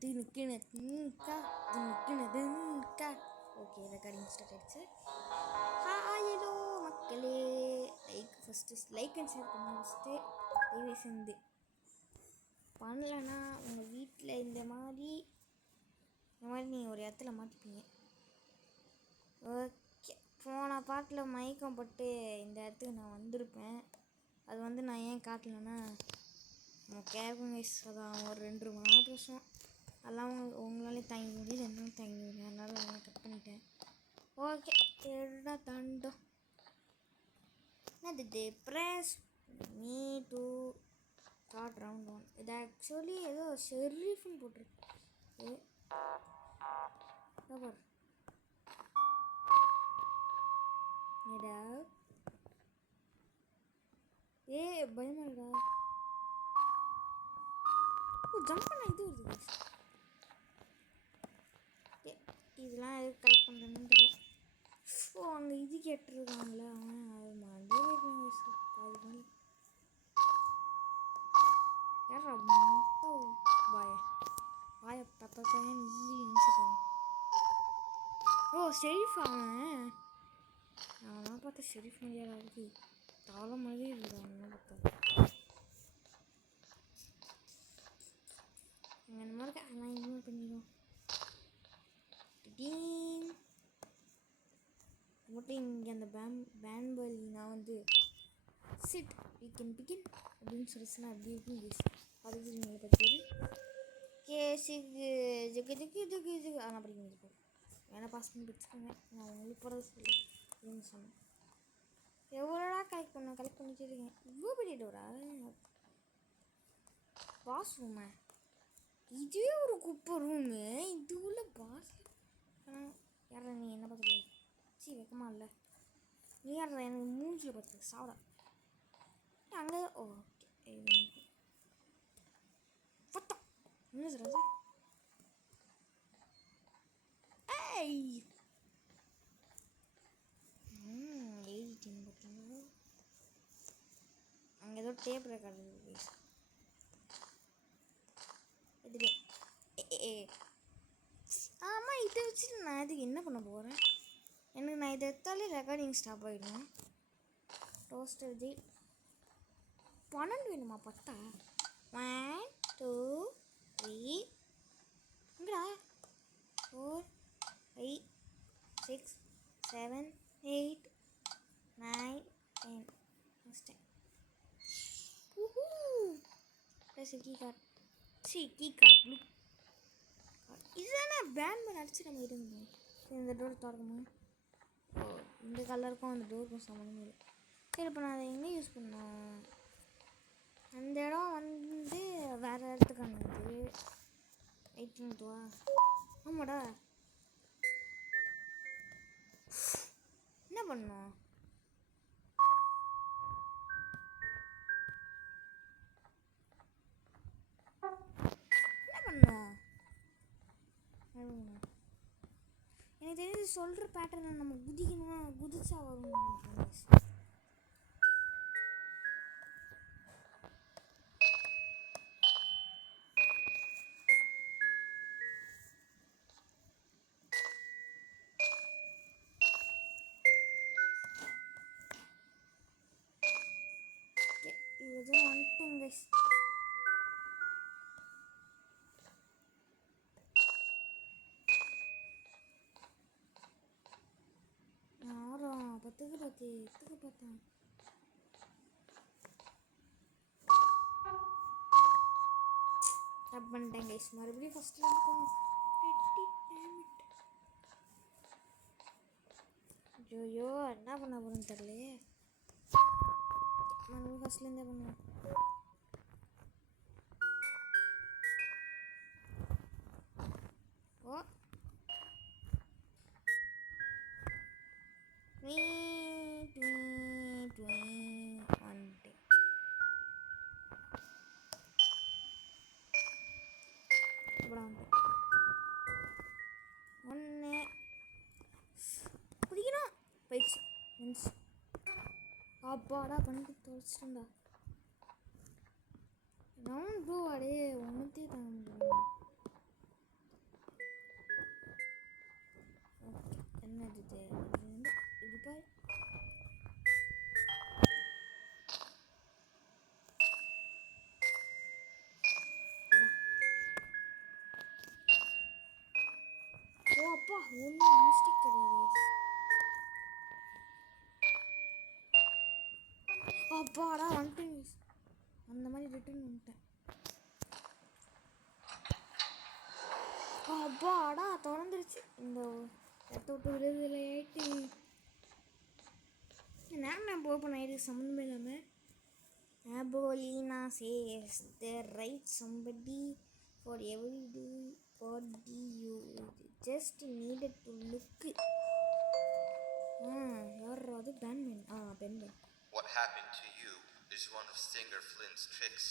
தினுக்கினக்கா தினுக்கினதுக்கா. Okay, recording start ஆகிடுச்சு. Hello மக்களே, like and share பண்ண ஃபஸ்ட்டு தயவு செஞ்சு பண்ணலன்னா உங்கள் வீட்டில் இந்த மாதிரி நீங்கள் ஒரு இடத்துல மாட்டிப்பீங்க. ஓகே, போன பாட்டில் மயக்கம் பட்டு இந்த இடத்துக்கு நான் வந்திருப்பேன். அது நான் ஏன் காட்டலைன்னா கேட்குங்க. அதான் ஒரு 2 மாதம் அதெல்லாம் உங்களாலே தாங்கி முடியல, என்னாலும் தாங்கி முடியல, அதனால நான் கட் பண்ணிட்டேன். ஓகே, தேடா தாண்டோம். என்னது press me to start round 1. இது ஆக்சுவலி ஏதோ ஷெரீஃப்னு போட்டிருக்கு. ஏடா பயமாடா. ஜம்ப் பண்ண இது வருது. இதெல்லாம் எதுக்கு கலெக்ட் பண்ணுறதுன்னு தெரியல. அங்கே இது கேட்டுருக்காங்களே, அவன் அது மண்டே பாதி பண்ணி யாரா பாய பப்பன் ஈஸின்னு. ஷெரீஃப் அவன் பார்த்தா ஷெரீஃப் மாதிரியாவது தாளம் மாதிரி இருக்குது. அவன் பார்த்தா அந்த மாதிரி அதெல்லாம் இன்வைட் பண்ணிடுவோம். மட்டும் இங்கே அந்த பேன்பல் நான் சிட் வி கேன் பிகின் அப்படின்னு சொல்லிச்சுன்னா அப்படி இருக்கும். அதுக்கு நீங்கள் பற்றி கேஸுக்கு ஜுக்கு ஆனால் படிக்க முடியும். வேணா பாஸ் பண்ணி படிச்சுக்கோங்க. நான் உங்களுக்கு போகிறது சொல்லி அப்படின்னு சொன்னேன். எவ்வளோடா கலெக்ட் பண்ணிட்டு இருக்கேன். இவ்வளோ பெரிய டோரா பாஸ் ரூமா? இதுவே ஒரு குப்பை ரூமு. இது உள்ள பாஸ் யாரா நீ? என்ன பார்த்து வைக்கமா இல்லை நீ யாரா? எனக்கு மூஞ்சில் பார்த்து சாப்பிட அங்கே. ஓகே, பத்தா என்ன சொல்கிறது? ஏய் 18 பார்த்தீங்களா? அங்கே ஏதோ டேப் ரெக்கார்டு இருக்குது. இதுவே ஆமாம், இதை வச்சுட்டு நான் இதுக்கு என்ன பண்ண போகிறேன்? நான் இதை எடுத்தாலே ரெக்கார்டிங் ஸ்டாப் ஆகிடும். டோஸ்டர் இது 12 வேணுமா? 10 1 2 3 எங்கடா 4 5 6 7 8 9 10 first time. Key card blue இதுதானே பேன் அடிச்சு நம்ம இருந்தோம். இந்த டோர் திறக்குமா? இந்த கலருக்கும் அந்த டோருக்கும் சம்மந்தமே இல்லை. சரி, இப்போ நான் அதை எங்கே யூஸ் பண்ணோம்? அந்த இடம் வேறு இடத்துக்கு ஆனது. 18 ஆமாடா. என்ன பண்ணோம்? எனக்கு தெரிஞ்சு சொல்கிற பேட்டர்னை நம்ம குதிக்கணும்னா குதிச்சா வரும். இதுதான் வந்துட்டேன் கைஸ். பத்துக்கு பார்த்தேன். டப் பண்ணிட்டேன் கைஸ். மறுபடியும் ஃபஸ்ட்டில் இருக்கணும். ஐயோ என்ன பண்ண போகிறேன்னு தெரியலையே. மறுபடியும் ஃபஸ்ட்லேருந்தே பண்ணுவேன். ஓ வந்துட்டு ஒன்று குதிக்கணும் போயிடுச்சு. அப்பாடா பண்ணிட்டு தொலைச்சிட்டா. ரவுண்ட் ப்ளூ அடே ஒன்றுத்தே தாங்க முடியும். ஒன்றும் மிஸ்டேக் கிடையாது. அப்பாடா வந்துட்டேன். அந்த மாதிரி ரிட்டர்ன் வந்துட்டேன். அப்பாடா திறந்துருச்சு. இந்த இடத்த விட்டு விடுதலை ஆகிட்டு நேரம் ஓப்பன் ஆகிடுது சம்மந்தமே இல்லாமல். Abolina says the right somebody for every do body you just needed to look. யாராவது பேன்மேன் பென்மேன். What happened to you is one of Stinger Flynn's tricks.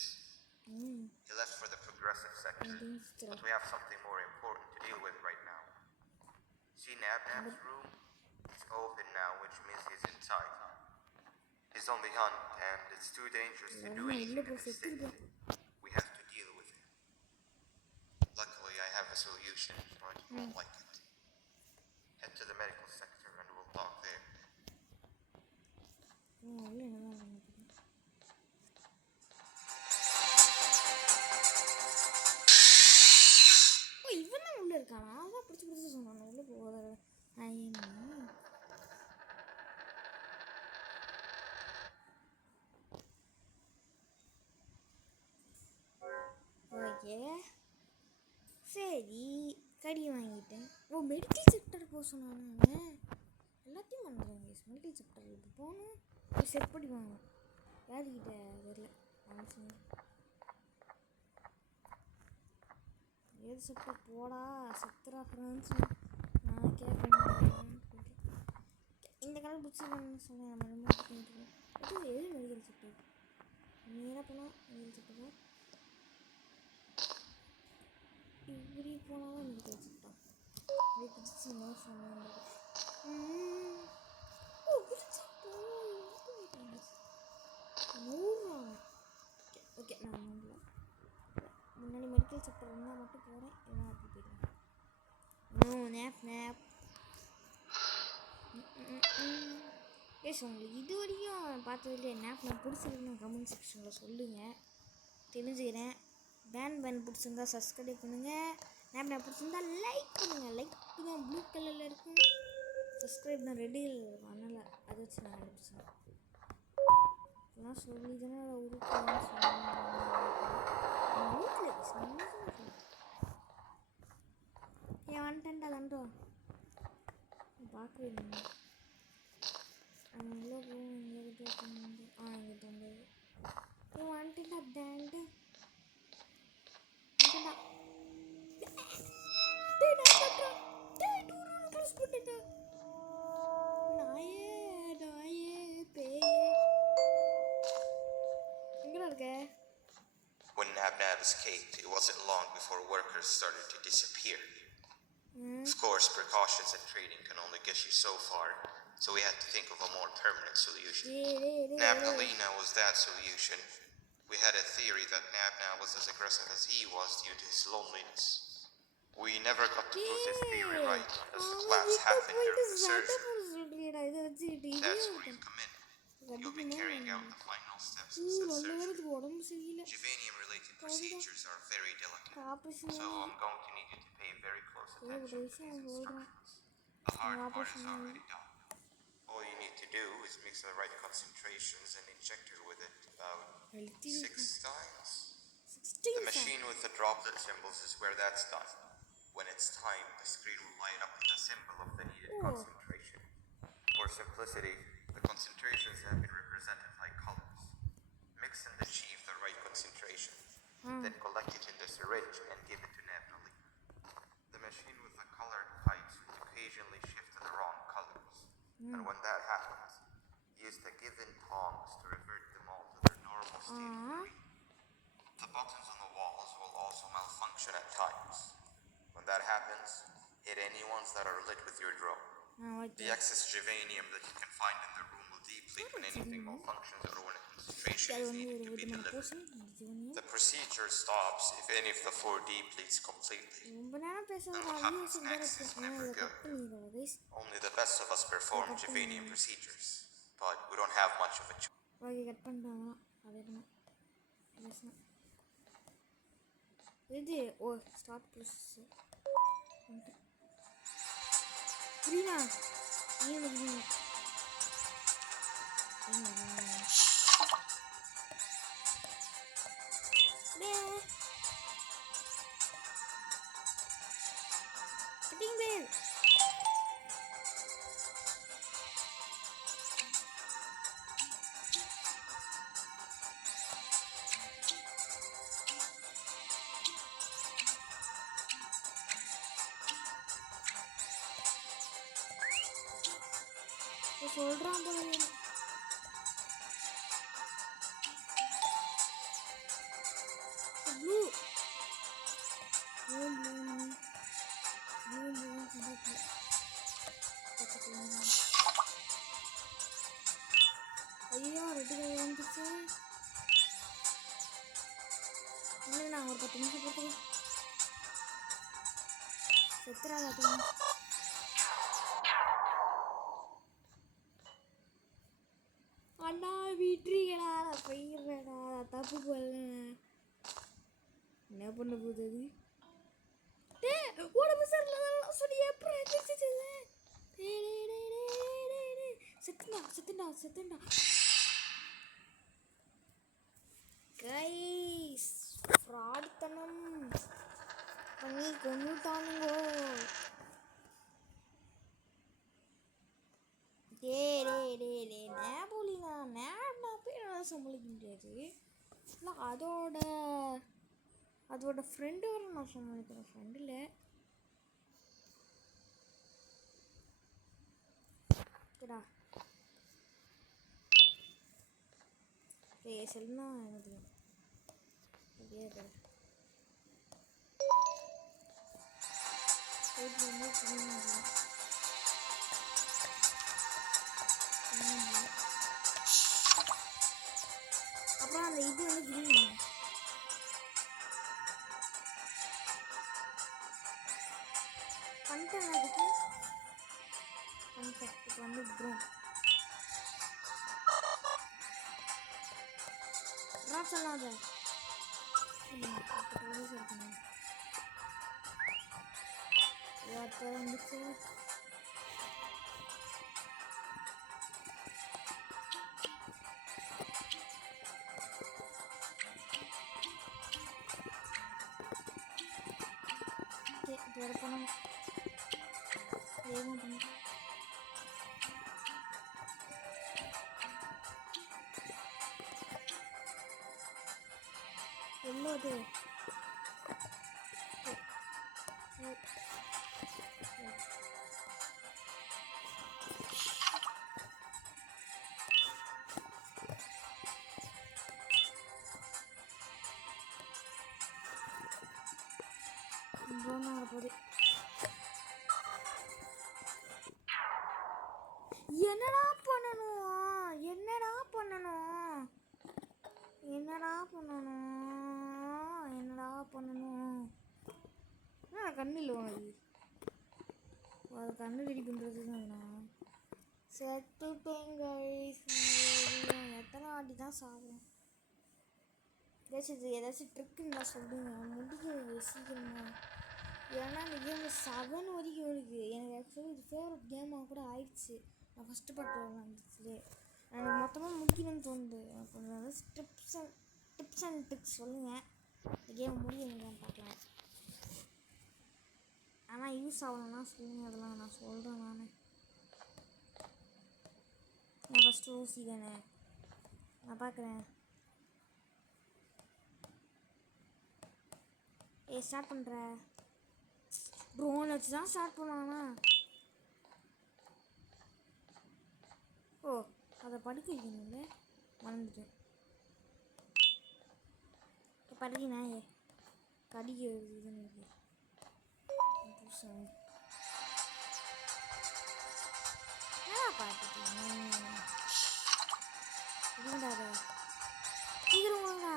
He left for the progressive sector, but we have something more important to deal with right now. See Nabnab's room? It's open now, which means he's inside. He's on the hunt, and it's too dangerous to do anything in his state. We have to deal with him. Luckily, I have a solution, but you won't like it. Head to the medical sector, and we'll talk there. இவன் தான் உள்ள இருக்கானா? அதான் பிடிச்சி சொன்னான் உள்ள போகாத. Okay சரி கடி வாங்கிட்டேன். மெடிக்கல் செக்டர் போக சொன்னாங்க. எல்லாத்தையும் பண்ணுறேன். மெடிக்கல் செக்டர் இப்போ போகணும். செட் பண்ணி வாங்கணும். யாருக்கிட்ட தெரியல. ஏது செக்டர் போடா செக்டரா ஃப்ரெண்ட்ஸ் நான் கேட்குறேன். இந்த கலர் பிடிச்சிருக்கேன்னு சொன்னேன். நம்ம ரொம்ப பண்ணிட்டுருக்கோம். எது மெடிக்கல் செக்டர் நேராக போனால் மெடிக்கல் செக்டரா இப்படி போனாலும் மெடிக்கல் செக்டர் அப்படி பிடிச்சிருந்தா சொன்னாங்க. ஓகே நான் முன்னாடி மெடிக்கல் செக்டர் இருந்தால் மட்டும் போகிறேன். இல்லைனா அப்படி போயிடுவேன். நேப் எஸ் உங்களுக்கு இது வரைக்கும் பார்த்ததுலேயே நேப் நான் பிடிச்சிருக்குன்னு கமெண்ட் செக்ஷனில் சொல்லுங்கள், தெரிஞ்சுக்கிறேன். பேன் பிடிச்சிருந்தா சப்ஸ்கிரைப் பண்ணுங்கள். நேப் பிடிச்சிருந்தா லைக் பண்ணுங்கள். லைக் தான் ப்ளூ கலரில் இருக்கும், சப்ஸ்கிரைப் தான் ரெட் கலரில் இருக்கும். அதனால் அதை வச்சு நான் கண்டுபிடிச்சேன். இதெல்லாம் சொல்லி தானே உருட்டுன்னு ஏன் வந்துட்டேன்டா தண்டோ பார்க்கவே இல்லை. அங்கே போகும் எங்கிட்ட இங்கிட்ட வந்தது. ஏன் வந்துட்டேன்டா தேண்டு When Nabnab escaped, it wasn't long before workers started to disappear. Of course, precautions and training can only get you so far, so we had to think of a more permanent solution. Nabnalina was that solution. We had a theory that Nabnab was as aggressive as he was due to his loneliness. We never got to prove this theory right, as the collapse happened during the surgery. That's where you come in. You'll be carrying out the final steps of said surgery. Juvenium-related procedures are very delicate, so I'm going to need you to pay very close attention to these instructions. The hard part is already done. All you need to do is mix the right concentrations and inject her with it about 6 times. The machine with the droplet symbols is where that's done. When it's time, the screen will light up with the symbol of the needed concentration. For simplicity, the concentrations have been represented by colors. Mix and achieve the right concentration. Then collect it in the syringe and give it to Nabnalina. The machine with the colored pipes will occasionally shift to the wrong colors. And when that happens, use the given tongs to revert them all to their normal state of green. The buttons on the walls will also malfunction at times. When that happens, hit any ones that are lit with your drone. The excess juvenium that you can find in the room will deplete when anything malfunctions or when a concentration is needed to be delivered. The procedure stops if any of the 4 depletes completely. And what happens next is never good. Only the best of us perform juvenium procedures, but we don't have much of a choice. இது start process green-ஆ? green. டேய். cutting blade. சொல்றான் போல blue ஐயோ ரெண்டு கை வந்துச்சு இல்லை நான் ஒரு 10 நிமிஷம் போட்டு செத்துறாத அண்ணா விட்டுறீங்கடா நான் போயிடுறேடா தப்பு போல என்ன பண்ண போகுது அது உடம்பு சரியில்லை சொல்லி எப்படி செத்துண்டா கைஸ் ஃப்ராட்தனம் பண்ணி கொண்டுட்டானுங்கோ நேபோலினா நேப்னா போய் என்னால் சமாளிக்க முடியாது இல்லை அதோட ஃப்ரெண்டு வர நான் சமாளிக்கிறேன் ஃப்ரெண்டில் ஓகேடா செல்லுனா எனக்கு அப்படியே அப்புறம் அந்த இது வந்து கிரீன் பண்ணிட்டேன் அதுக்கு பண்ணிட்டேன் இப்போ வந்து ப்ரௌன் ட்ராப் சொல்லாத வந்துச்சு வேறு பணம் வேகமாக பண்ண எல்லோது போகுது என்னடா பண்ணணும் கண்ணில் உனக்கு அது கண்ணு ரெடி பண்ணுறது தான் செத்துட்டேன் கைஸ் எத்தனை வாட்டி தான் சாப்பிடும் ஏதாச்சும் ட்ரிக்குன்னு தான் சொல்லுங்க முடிக்க சீக்கிரமா ஏன்னா இந்த கேமில் 7 வரைக்கும் இருக்குது எனக்கு ஆக்சுவலி இது ஃபேவரட் கேமாக கூட ஆயிடுச்சு நான் ஃபஸ்ட்டு பார்ட் விளாண்டுச்சுலே எனக்கு மொத்தமாக முடிக்கணும்னு தோணுது எனக்கு கொஞ்சம் ஏதாச்சும் டிப்ஸ் அண்ட் ட்ரிக்ஸ் சொல்லுங்கள் இந்த கேம் முடியுங்கன்னு பார்க்கலாம் ஆனால் யூஸ் ஆகணும்னா சொல்லுங்கள் அதெல்லாம் நான் சொல்கிறேன் நான் ஃபஸ்ட்டு ஊசி தானே நான் பார்க்குறேன் ஸ்டார்ட் பண்ணுற ட்ரோன் வச்சு தான் ஸ்டார்ட் பண்ணுவானா ஓ அதை படுக்க வைக்கணும்ல மறந்துட்டேன் படுக்கினா கடிக்க இதுன்னு புதுசாக நல்லா பார்த்துட்டேன் இதுண்டாத சீக்கிரம் வாங்கடா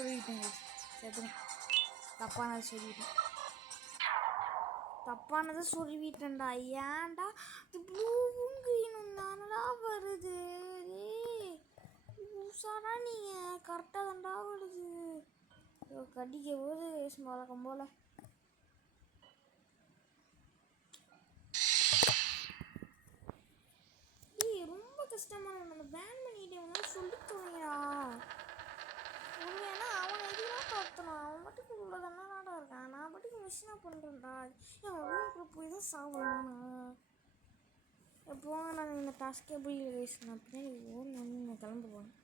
சொல்லிட்டேன் செத்துங்க. தப்பானதை சொல்லிவிட்டேன்டா. ஏன்டா இது ப்ளூவும் க்ரீனும் தானடா வருது? உஷாரா நீங்கள் கரெக்டாக தான்டா வருது. கடிக்க போது வழக்கம் போல். ரொம்ப கஷ்டமாக நம்ம பேன் பண்ணிட்டே சொல்லி தோணுங்கடா. உண்மையான அவன் எதுலாம் பார்த்தான், அவன் மட்டுக்கு உள்ள தானே இருக்கான். நான் மட்டுக்கு மிஷினாக பண்ணுறேன்டா. என் ரூமுக்குள்ளே போய் தான் சாப்பிடணும்னா எப்போ நான் இந்த டாஸ்க்கே புரியல கைஸ். நான் பின்னாடி ஓடணும், நான் கிளம்ப போனேன்.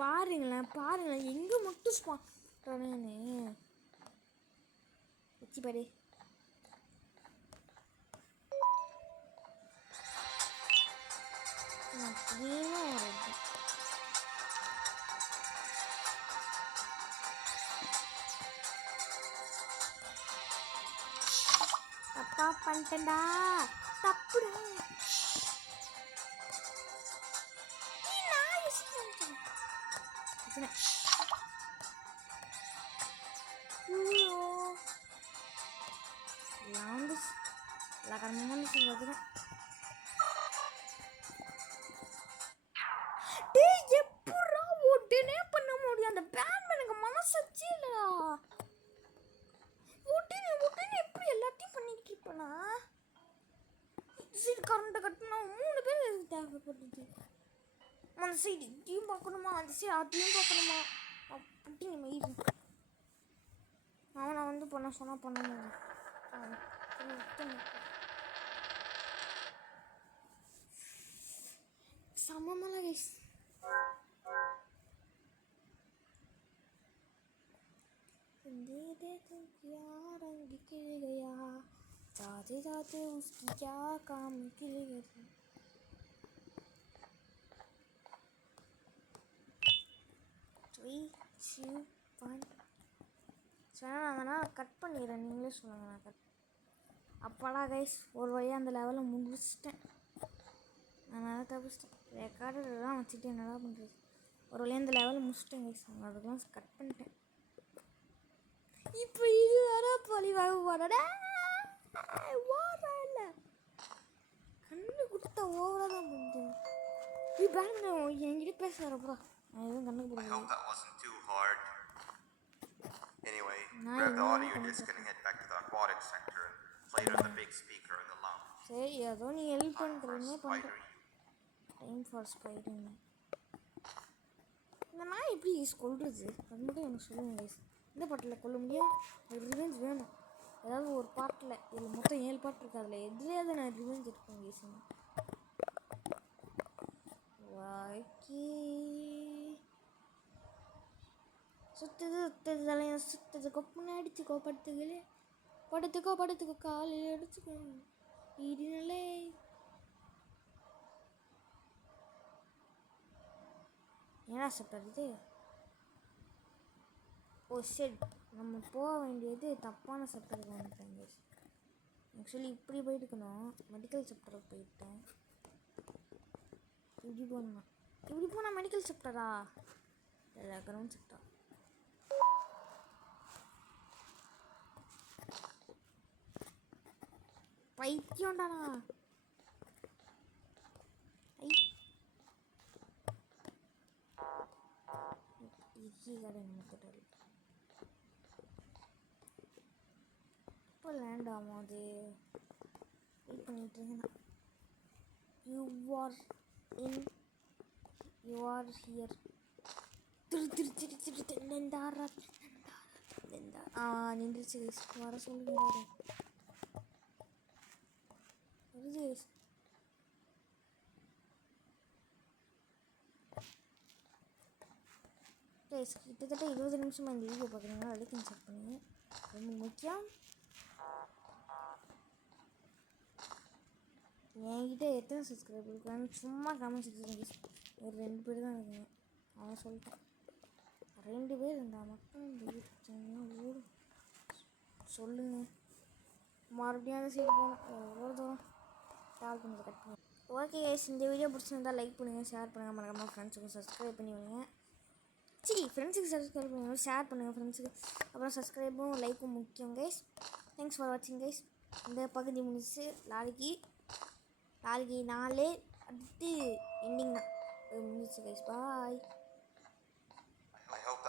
பாருங்களேன் எங்கே மட்டும் ஸ்பான்னு வச்சு பாரு. தப்பா பண்ணிட்டேன்டா. தப்புடா. உடனே பண்ண முடியும். அந்த பேன் எனக்கு மனசாட்சி இல்லடா. உடனே எப்படி எல்லாத்தையும் பண்ணிக்கிட்டு இருப்பேனா? சைடு கரண்ட்டை கட்டினா 3 பேர் தேவைப்படுது. அந்த சைடு இதையும் பார்க்கணுமா, அந்த சைடு அதையும் பார்க்கணுமா? அப்படி நம்ம அவனை வந்து பண்ண சொன்னால் பண்ண முடியும். சமமல கைஸ். रंग खिल गया जाते जाते उसकी क्या काम खिल गया. 3, 2, 1. நான் கட் பண்ணிடுறேன், நீங்களே சொல்லுங்கள். நான் கட் அப்பாடா கைஸ், ஒரு வழியாக அந்த லெவலில் முடிச்சிட்டேன். நான் நல்லா தப்பிச்சிட்டேன். ரெக்கார்டெல்லாம் வச்சுட்டு என்னடா பண்ணுறது. ஒரு வழியாக அந்த லெவலில் முடிச்சிட்டேன் கைஸ். அதுக்கெல்லாம் கட் பண்ணிட்டேன். இப்போ இது வர பழிவாக போடா ஓடுறேன். இல்லை கண்ணு கொடுத்தா ஓவராக தான் பண்ணுது. நீ பேன் என்கிட்ட பேச வரப்பா. நான் எதுவும் கண்ணுக்கு போடுறேன். Anyway, grab the audio disc and head back to the aquatic sector and play it on the big speaker in the lounge. சரி, ஏதோ நீ ஹெல்ப் பண்ணுறேன்னே பண்ணுறேன். டைம் ஃபார் ஸ்பைடிங். இந்த நாய் எப்படி கொல்றது அது மட்டும் எனக்கு சொல்லுங்க கைஸ். இந்த பாட்டில் கொல்ல முடியும். ரிவெஞ்ச் வேணும். ஏதாவது ஒரு பாட்டில், இதில் மொத்தம் 7 பாட்டு இருக்குது. அதில் எதுலேயாவது நான் ரிவெஞ்ச் எடுப்பேன் கைஸ். வாழ்க்கை சுற்றுது தலையும் சுற்றுது. கொப்புன்னு அடிச்சுக்கோ, படுத்துக்கோ காலையில் அடிச்சுக்கோ. இடிநிலை ஏன்னா சாப்பிட்றது. ஓ சரி, நம்ம போக வேண்டியது தப்பான சாப்டருக்கு வந்துட்டாங்க. ஆக்சுவலி இப்படி போயிருக்கணும். மெடிக்கல் சாப்டருக்கு போயிட்டேன். இப்படி போனால் மெடிக்கல் சாப்டரா இல்லை கிரவுண்ட் சாப்டரா? பைத்தியம்டானா. இப்போ லேண்ட் ஆகும். அது வெயிட் பண்ணிட்டு இருந்தேன். You are here. நின்றுச்சு வர சொல்லுங்க. வருது கிட்டத்தட்ட 20 நிமிஷமாக இந்த வீடியோ பார்க்குறீங்கன்னா லைக் அண்ட் ஷேர் பண்ணுங்க. ரொம்ப முக்கியம். என்கிட்ட எத்தனை சப்ஸ்கிரைபர் இருக்கான்னு சும்மா கமெண்ட் செக்ஷன் ஒரு 2 பேர் தான் இருக்குங்க. அவன் சொல்லிட்டான் 2 பேர் இருந்தால் மட்டும் இந்த யூடியூப் சேனல் ஓடும். சொல்லுங்க. மறுபடியும் அந்த சைடு போகணும். எவ்வளோ தூரம் ட்ராவல் பண்ணி கட் பண்ணி ஓகே கைஸ், இந்த வீடியோ பிடிச்சிருந்தா லைக் பண்ணுங்கள், ஷேர் பண்ணுங்கள், மறக்காம ஃப்ரெண்ட்ஸுக்கு சப்ஸ்கிரைப் பண்ணி விடுங்க. சரி, ஃப்ரெண்ட்ஸுக்கு சப்ஸ்கிரைப் பண்ணுங்கள், ஷேர் பண்ணுங்கள் ஃப்ரெண்ட்ஸுக்கு. அப்புறம் சப்ஸ்கிரைபும் லைக்கும் முக்கியம் கைஸ். தேங்க்ஸ் ஃபார் வாட்சிங் கைஸ். இந்த பகுதி முடிச்சு நாளைக்கு 4 அடுத்து எண்டிங் தான் முடிச்சு கைஸ். பாய். I hope